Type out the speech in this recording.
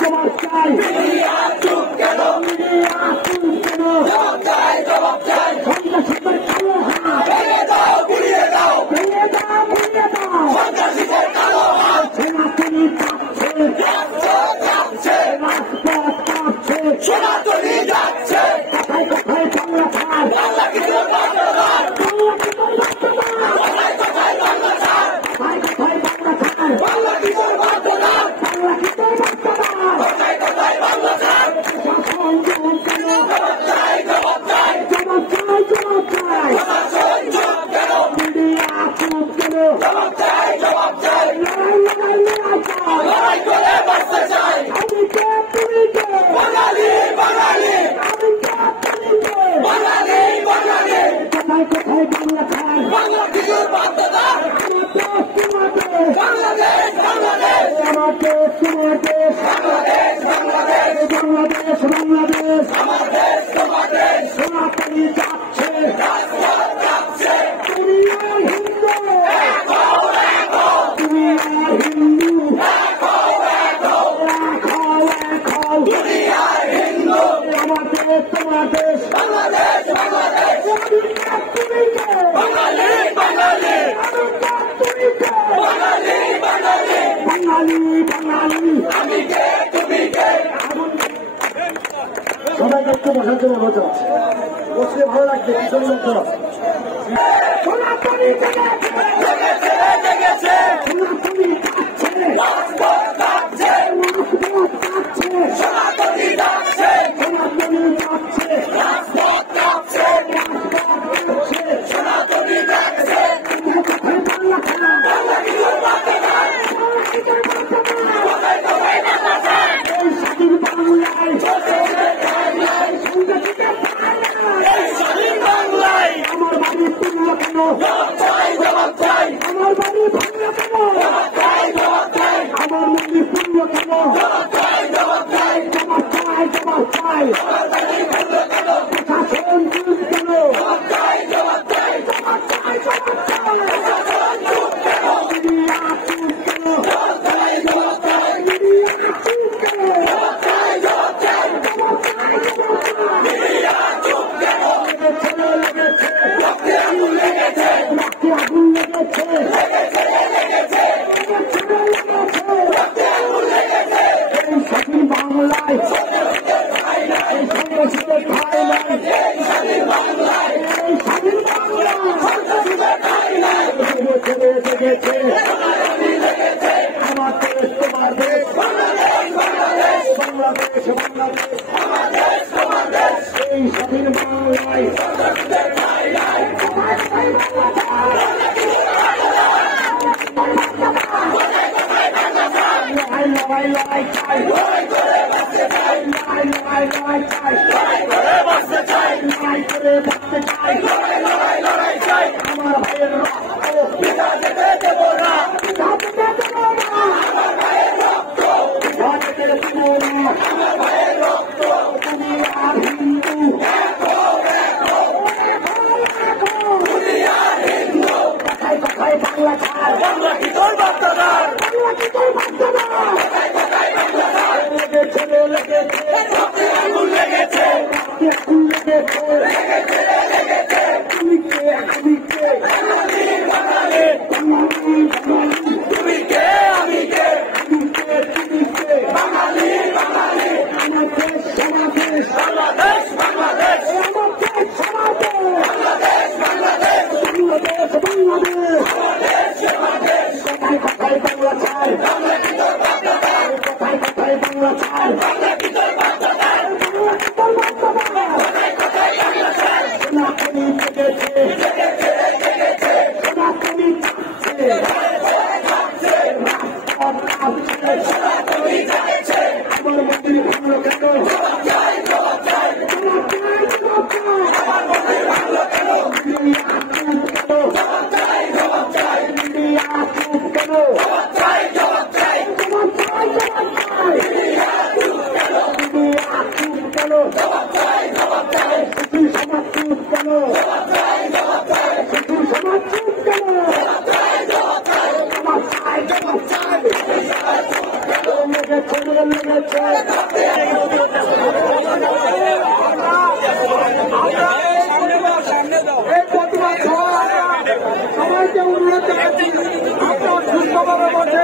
জবাব চাই, চুপ কেন, জবাব চাই, জবাব চাই, সন্ত্রাসীদের কালো হাত ভেঙে দাও, গুড়িয়ে দাও, ভেঙে দাও, গুড়িয়ে দাও, সন্ত্রাসীদের কালো হাত সেনাতনী কাঁপছে, কাঁপছে, রাজপথ কাঁপছে, সেনাতনী যাচ্ছে, কোথায় কোথায় বাংলা ছাড়, বাংলা কিছু বাংলাদেশ, বাংলা কিছু বাংলাদেশ, কোথায় কোথায় বাংলা ছাড়, কোথায় কোথায় বাংলা ছাড়, বাংলা কিছু বাংলাদেশ, বাংলা কিছু বাংলাদেশ, কোথায় কোথায় বাংলা ছাড়, শাসন জবাব কেন, জবাব চাই, জবাব চাই, জবাব চাই, জবাব চাই, শাসন জবাব কেন, মিডিয়া চুপ কেন, জবাব চাই, জবাব চাই, লড়াই লড়াই লড়াই চাই, লড়াই করে বাঁচতে চাই, আমি কে তুমি কে, বাঙালি বাঙালি, আমি কে তুমি কে, বাঙালি বাঙালি, কোথায় কোথায় বাংলা ছাড়, বাংলা কিছু বাংলাদেশ, বাংলাদেশ বাংলাদেশ, আমার দেশ তোমার দেশ, বাংলাদেশ বাংলাদেশ, বাংলাদেশ বাংলাদেশ, আমার দেশ তোমার দেশ, সনাতনী যাচ্ছে, রাজপথ যাচ্ছে, তুমি আর হিন্দু, এক হও, এক হও, তুমি আর হিন্দু, এক হও, এক হও, এক হও, এক হও, তুমি আর হিন্দু, আমার দেশ তোমার দেশ, বাংলাদেশ বাংলাদেশ, তুমি কে, বাঙালি বাঙালি, আমি কে তুমি কে, বাঙালি বাঙালি, বাঙালি বাঙালি, আমি কে তুমি কে, সবাইকে একটু বসার জন্য বলতে বসলে ভালো লাগবে, কিছু লোক সনাতনী জেগেছে, জেগেছে, সনাতনী যাচ্ছে, রাজপথ যাচ্ছে, রাজপথ যাচ্ছে, সনাতনী যাচ্ছে, সনাতনী যাচ্ছে, রাজপথ যাচ্ছে, রাজপথ যাচ্ছে, সনাতনী যাচ্ছে, কোথায় বাংলা ছাড়া, বাংলা কিছু বাংলাদেশ, কোথায় কোথায় বাংলা ছাড়া, এই স্বাধীন বাংলায়, এই স্বাধীন বাংলায়, আমার বাড়ি পুরো কেন, জবাব চাই, জবাব চাই, আমার বাড়ি ভাঙলো কেন, জবাব চাই, জবাব চাই, আমার মন্দির পুরো কেন, জবাব চাই, জবাব চাই, জবাব চাই, জবাব চাই, আমার বাড়ি ভাঙলো কেন, প্রশাসন চুপ কেন, জবাব চাই, জবাব চাই, জবাব চাই, জবাব চাই, প্রশাসন চুপ কেন, মিডিয়া চুপ কেন, জবাব চাই, জবাব চাই, মিডিয়া চুপ কেন, জবাব চাই, জবাব চাই, জবাব চাই, জবাব চাই, মিডিয়া চুপ কেন, লেগেছে, লেগেছে, রক্তে আগুন লেগেছে, রক্তে আগুন লেগেছে, লেগেছে, লেগেছে, লেগেছে, লেগেছে, রক্তে আগুন লেগেছে, এই স্বাধীন বাংলায়, এই সন্ত্রাসীদের ঠাঁই নাই, এই স্বাধীন বাংলায়, এই স্বাধীন বাংলায়, সন্ত্রাসীদের ঠাঁই নাই, লেগেছে, লেগেছে, সনাতনী লেগেছে, আমার দেশ তোমার দেশ, বাংলাদেশ বাংলাদেশ, বাংলাদেশ বাংলাদেশ, আমার দেশ তোমার দেশ, এই স্বাধীন বাংলায়, সন্ত্রাসীদের ঠাঁই নাই, কোথায় কোথায় বাংলা ছাড়, কোথায় কোথায় বাংলা ছাড়, লড়াই লড়াই লড়াই চাই, লড়াই করে বাঁচতে চাই, লড়াই লড়াই লড়াই চাই, লড়াই করে বাঁচতে চাই, লড়াই করে বাঁচতে চাই, লড়াই লড়াই লড়াই চাই, আমার ভাইয়ের রক্ত পিতা যেতে দেব না, পিতা যেতে দেব না, আমার ভাইয়ের রক্ত পিতা যেতে দেব না, আমার ভাইয়ের রক্ত, তুমি আর হিন্দু, এক হও, এক হও, এক হও, এক হও, তুমি আর হিন্দু, কোথায় কোথায় বাংলা ছাড়, বাংলা কি তোর বার্তাদার, বাংলা কি তোর বার্তাদার, কোথায় কোথায় বাংলা ছাড়, লেগেছে, লেগেছে, রক্তে আগুন লেগেছে, রক্তে আগুন লেগেছে, লেগেছে, লেগেছে, তুমি কে, আমি কে, বাঙালি বাঙালি, বাঙালি বাঙালি, তুমি কে, আমি কে, আমি কে, তুমি কে, বাঙালি বাঙালি, আমার দেশ সমাদেশ, বাংলাদেশ বাংলাদেশ, আমার দেশ সমাদেশ, বাংলাদেশ বাংলাদেশ, বাংলাদেশ বাংলাদেশ, আমার দেশ সমাদেশ, কোথায় কোথায় বাংলা ছাড়, বাংলা কি তোর বাংলাদেশ, কোথায় কোথায় বাংলা ছাড়, বাংলা কি তোর বাংলাদেশ, বাংলা কি তোর বাংলাদেশ, কোথায় কোথায় বাংলা ছাড়, সনাতনী জেগেছে, জেগেছে, জেগেছে, সনাতনী যাচ্ছে, রাজপথ যাচ্ছে, রাজপথ যাচ্ছে, সনাতনী যাচ্ছে, আমার মন্দির ভাঙলো কেন, জবাব চাই, জবাব চাই, জবাব চাই, জবাব চাই, আমার মন্দির ভাঙলো কেন, মিডিয়া চুপ কেন, জবাব চাই, জবাব চাই, মিডিয়া চুপ কেন, জবাব চাই, জবাব চাই, জবাব চাই, জবাব চাই, মিডিয়া চুপ কেন, প্রতিবাদ সবাইকে অনুরোধ জানাচ্ছি আপনার সুস্থভাবে বসে